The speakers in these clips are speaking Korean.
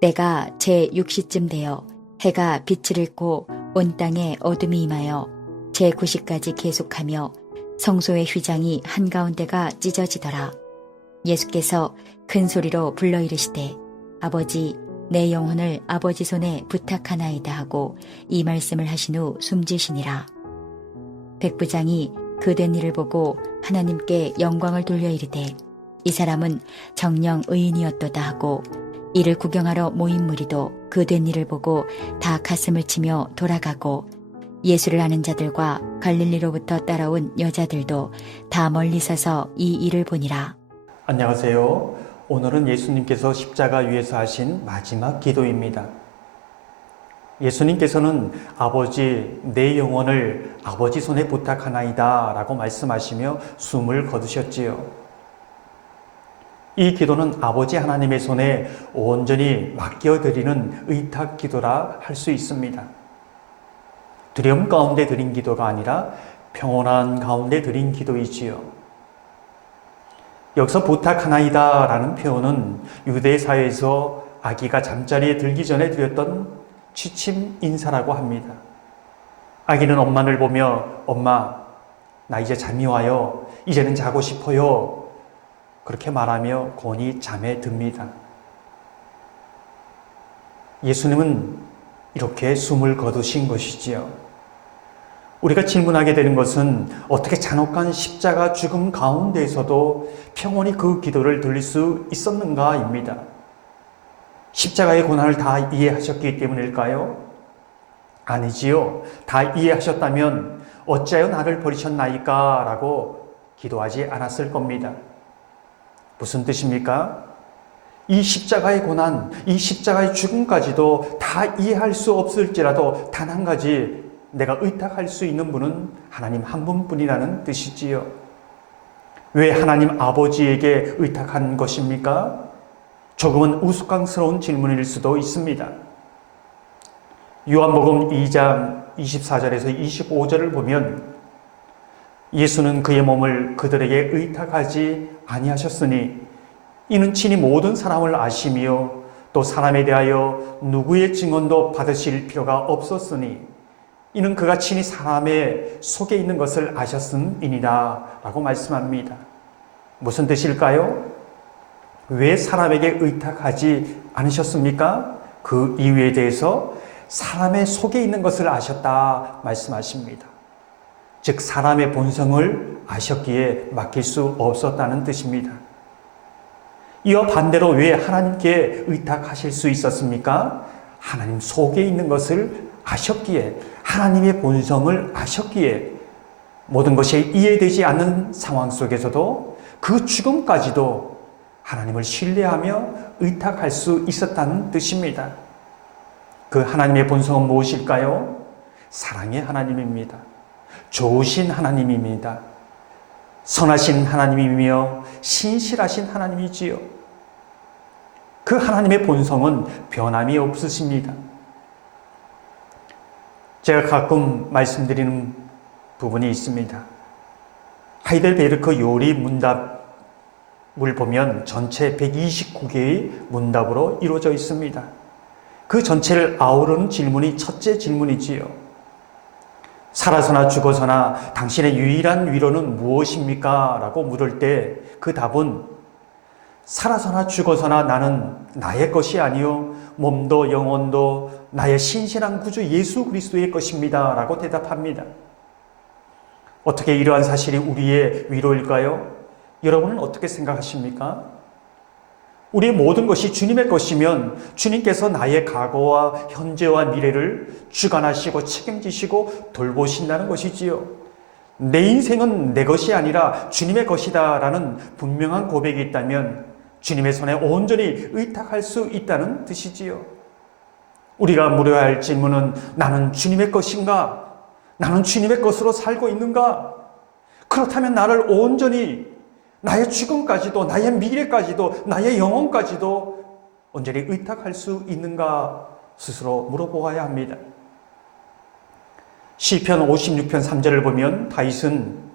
때가 제6시쯤 되어 해가 빛을 잃고 온 땅에 어둠이 임하여 제9시까지 계속하며 성소의 휘장이 한가운데가 찢어지더라. 예수께서 큰 소리로 불러 이르시되 아버지 내 영혼을 아버지 손에 부탁하나이다 하고 이 말씀을 하신 후 숨지시니라. 백부장이 그 된 일을 보고 하나님께 영광을 돌려 이르되 이 사람은 정녕 의인이었도다 하고 이를 구경하러 모인 무리도 그 된 일을 보고 다 가슴을 치며 돌아가고 예수를 아는 자들과 갈릴리로부터 따라온 여자들도 다 멀리 서서 이 일을 보니라. 안녕하세요. 오늘은 예수님께서 십자가 위에서 하신 마지막 기도입니다. 예수님께서는 아버지 내 영혼을 아버지 손에 부탁하나이다 라고 말씀하시며 숨을 거두셨지요. 이 기도는 아버지 하나님의 손에 온전히 맡겨드리는 의탁 기도라 할 수 있습니다. 두려움 가운데 드린 기도가 아니라 평온한 가운데 드린 기도이지요. 여기서 부탁하나이다 라는 표현은 유대 사회에서 아기가 잠자리에 들기 전에 드렸던 취침 인사라고 합니다. 아기는 엄마를 보며 엄마 나 이제 잠이 와요. 이제는 자고 싶어요. 그렇게 말하며 곤히 잠에 듭니다. 예수님은 이렇게 숨을 거두신 것이지요. 우리가 질문하게 되는 것은 어떻게 잔혹한 십자가 죽음 가운데에서도 평온히 그 기도를 들릴 수 있었는가입니다. 십자가의 고난을 다 이해하셨기 때문일까요? 아니지요. 다 이해하셨다면 어찌하여 나를 버리셨나이까? 라고 기도하지 않았을 겁니다. 무슨 뜻입니까? 이 십자가의 고난, 이 십자가의 죽음까지도 다 이해할 수 없을지라도 단 한 가지 내가 의탁할 수 있는 분은 하나님 한 분뿐이라는 뜻이지요. 왜 하나님 아버지에게 의탁한 것입니까? 조금은 우스꽝스러운 질문일 수도 있습니다. 요한복음 2장 24절에서 25절을 보면 예수는 그의 몸을 그들에게 의탁하지 아니하셨으니 이는 친히 모든 사람을 아시며 또 사람에 대하여 누구의 증언도 받으실 필요가 없었으니 이는 그가 친히 사람의 속에 있는 것을 아셨음이니라 라고 말씀합니다. 무슨 뜻일까요? 왜 사람에게 의탁하지 않으셨습니까? 그 이유에 대해서 사람의 속에 있는 것을 아셨다 말씀하십니다. 즉 사람의 본성을 아셨기에 맡길 수 없었다는 뜻입니다. 이와 반대로 왜 하나님께 의탁하실 수 있었습니까? 하나님 속에 있는 것을 아셨기에, 하나님의 본성을 아셨기에 모든 것이 이해되지 않는 상황 속에서도 그 죽음까지도 하나님을 신뢰하며 의탁할 수 있었다는 뜻입니다. 그 하나님의 본성은 무엇일까요? 사랑의 하나님입니다. 좋으신 하나님입니다. 선하신 하나님이며 신실하신 하나님이지요. 그 하나님의 본성은 변함이 없으십니다. 제가 가끔 말씀드리는 부분이 있습니다. 하이델베르크 요리 문답을 보면 전체 129개의 문답으로 이루어져 있습니다. 그 전체를 아우르는 질문이 첫째 질문이지요. 살아서나 죽어서나 당신의 유일한 위로는 무엇입니까? 라고 물을 때 그 답은 살아서나 죽어서나 나는 나의 것이 아니요 몸도 영혼도 나의 신실한 구주 예수 그리스도의 것입니다. 라고 대답합니다. 어떻게 이러한 사실이 우리의 위로일까요? 여러분은 어떻게 생각하십니까? 우리의 모든 것이 주님의 것이면 주님께서 나의 과거와 현재와 미래를 주관하시고 책임지시고 돌보신다는 것이지요. 내 인생은 내 것이 아니라 주님의 것이다 라는 분명한 고백이 있다면 주님의 손에 온전히 의탁할 수 있다는 뜻이지요. 우리가 물어야 할 질문은 나는 주님의 것인가? 나는 주님의 것으로 살고 있는가? 그렇다면 나를 온전히 나의 죽음까지도 나의 미래까지도 나의 영혼까지도 온전히 의탁할 수 있는가 스스로 물어보아야 합니다. 시편 56편 3절을 보면 다윗은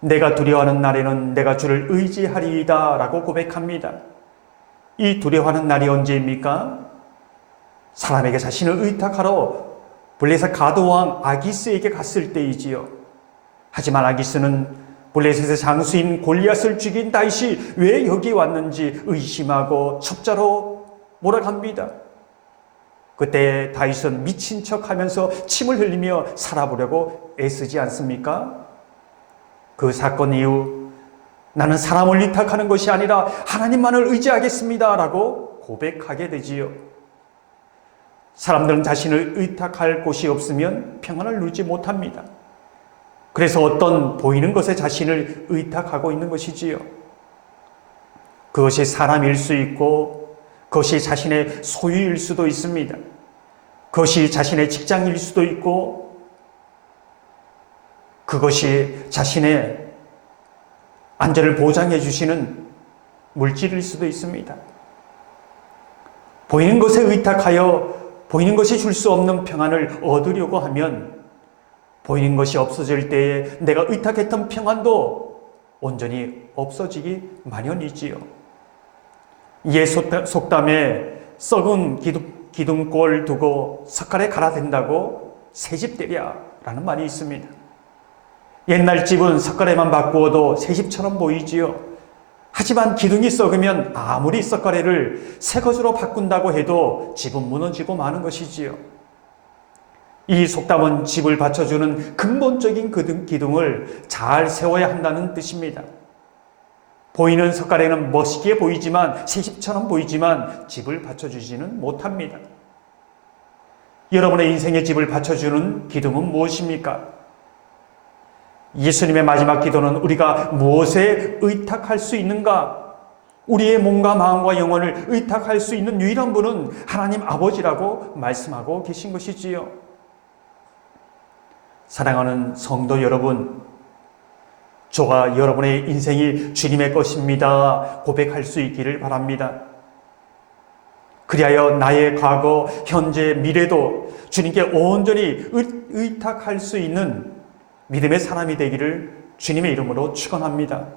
내가 두려워하는 날에는 내가 주를 의지하리이다 라고 고백합니다. 이 두려워하는 날이 언제입니까? 사람에게 자신을 의탁하러 블레셋 가드왕 아기스에게 갔을 때이지요. 하지만 아기스는 블레셋의 장수인 골리앗을 죽인 다윗이 왜 여기 왔는지 의심하고 첩자로 몰아갑니다. 그때 다윗은 미친 척하면서 침을 흘리며 살아보려고 애쓰지 않습니까? 그 사건 이후 나는 사람을 위탁하는 것이 아니라 하나님만을 의지하겠습니다 라고 고백하게 되지요. 사람들은 자신을 의탁할 곳이 없으면 평안을 누리지 못합니다. 그래서 어떤 보이는 것에 자신을 의탁하고 있는 것이지요. 그것이 사람일 수 있고 그것이 자신의 소유일 수도 있습니다. 그것이 자신의 직장일 수도 있고 그것이 자신의 안전을 보장해 주시는 물질일 수도 있습니다. 보이는 것에 의탁하여 보이는 것이 줄 수 없는 평안을 얻으려고 하면 보이는 것이 없어질 때에 내가 의탁했던 평안도 온전히 없어지기 마련이지요. 이에 속담에 썩은 기둥꼴 두고 석갈에 갈아댄다고 새집되랴 라는 말이 있습니다. 옛날 집은 석가래만 바꾸어도 새 집처럼 보이지요. 하지만 기둥이 썩으면 아무리 석가래를 새 것으로 바꾼다고 해도 집은 무너지고 마는 것이지요. 이 속담은 집을 받쳐주는 근본적인 기둥을 잘 세워야 한다는 뜻입니다. 보이는 석가래는 멋있게 보이지만 새 집처럼 보이지만 집을 받쳐주지는 못합니다. 여러분의 인생의 집을 받쳐주는 기둥은 무엇입니까? 예수님의 마지막 기도는 우리가 무엇에 의탁할 수 있는가? 우리의 몸과 마음과 영혼을 의탁할 수 있는 유일한 분은 하나님 아버지라고 말씀하고 계신 것이지요. 사랑하는 성도 여러분, 저와 여러분의 인생이 주님의 것입니다 고백할 수 있기를 바랍니다. 그리하여 나의 과거, 현재, 미래도 주님께 온전히 의탁할 수 있는 믿음의 사람이 되기를 주님의 이름으로 축원합니다.